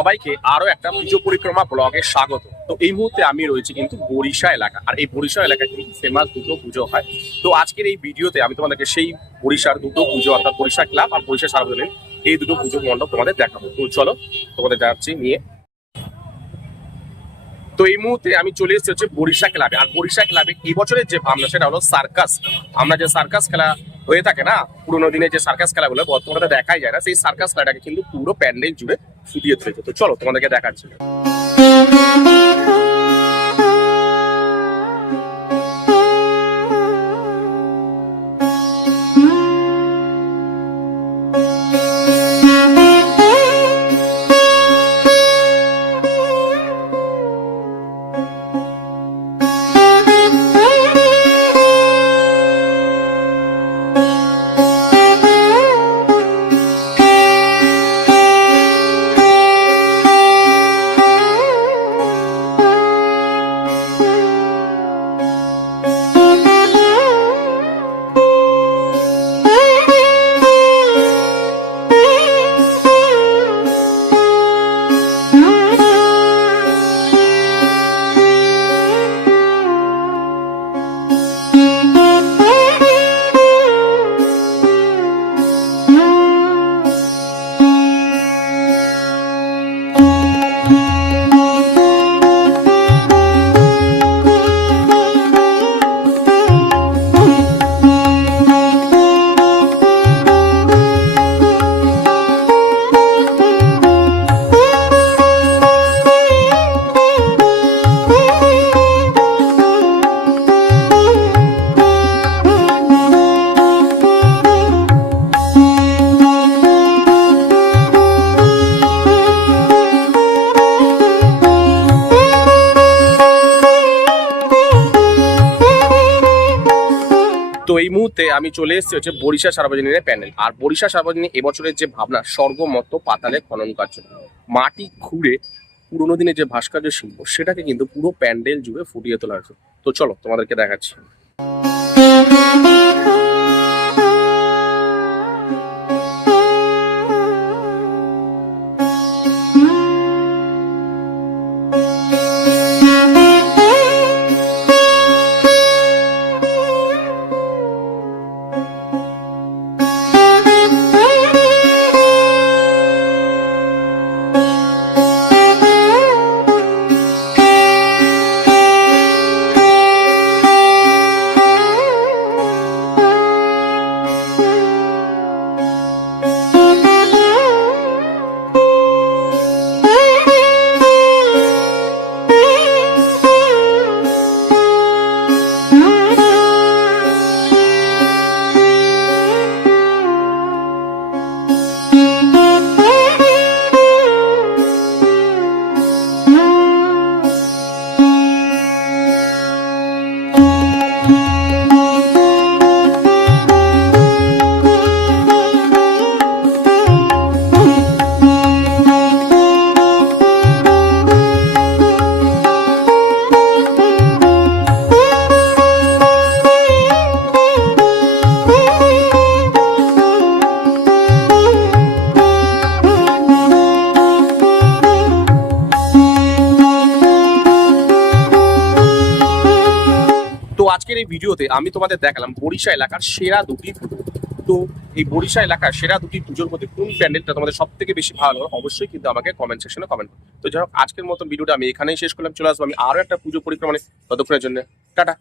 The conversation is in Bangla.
সবাইকে আরো একটা পুজো পরিক্রমা ব্লগে স্বাগত। তো এই মুহূর্তে আমি রয়েছি কিন্তু বরিশা এলাকা, আর এই বরিশা এলাকায় কিন্তু ফেমাস দুটো পুজো হয়। তো আজকের এই ভিডিওতে আমি তোমাদেরকে সেই বরিশার দুটো পুজো অর্থাৎ বরিশা ক্লাব আর বরিশা সার্বজনীন এই দুটো পুজো মণ্ডপ তোমাদের দেখাবো। তো চলো তোমাদের যাচ্ছি নিয়ে। তো এই মুহূর্তে আমি চলে এসেছি হচ্ছে বরিশা ক্লাবে, আর বরিশা ক্লাবে এই বছরের যে ভাবনা সেটা হলো সার্কাস। আমরা যে সার্কাস খেলা হয়ে থাকে না, পুরোনো দিনে যে সার্কাস খেলাগুলো বর্তমানে দেখাই যায় না, সেই সার্কাস খেলাটাকে কিন্তু পুরো প্যান্ডেল জুড়ে ফুটিয়ে তুলেছে। তো চলো তোমাদেরকে দেখাচ্ছি। তো এই মুহূর্তে আমি চলে এসেছি হচ্ছে বরিশা সার্বজনীনের প্যান্ডেল, আর বরিশা সার্বজনীন এবছরের যে ভাবনা স্বর্গমত্ত পাতালে খনন কার্য, মাটি খুঁড়ে পুরোনো দিনের যে ভাস্কর্য শিল্প সেটাকে কিন্তু পুরো প্যান্ডেল জুড়ে ফুটিয়ে তোলা হয়েছে। তো চলো তোমাদেরকে দেখাচ্ছি। তো আজকের এই ভিডিওতে আমি তোমাদের দেখালাম বরিশা এলাকার সেরা দুটি পুজো। তো এই বরিশা এলাকার সেরা দুটি পুজোর মধ্যে কোন প্যান্ডেলটা তোমাদের সব থেকে বেশি ভালো লাগে অবশ্যই কিন্তু আমাকে কমেন্ট সেকশনে কমেন্ট করো। তো যাই হোক, আজকের মতন ভিডিওটা আমি এখানেই শেষ করলাম। চলে আসবো আমি আরো একটা পুজো পরিক্রমণে, ততক্ষণের জন্য টাটা।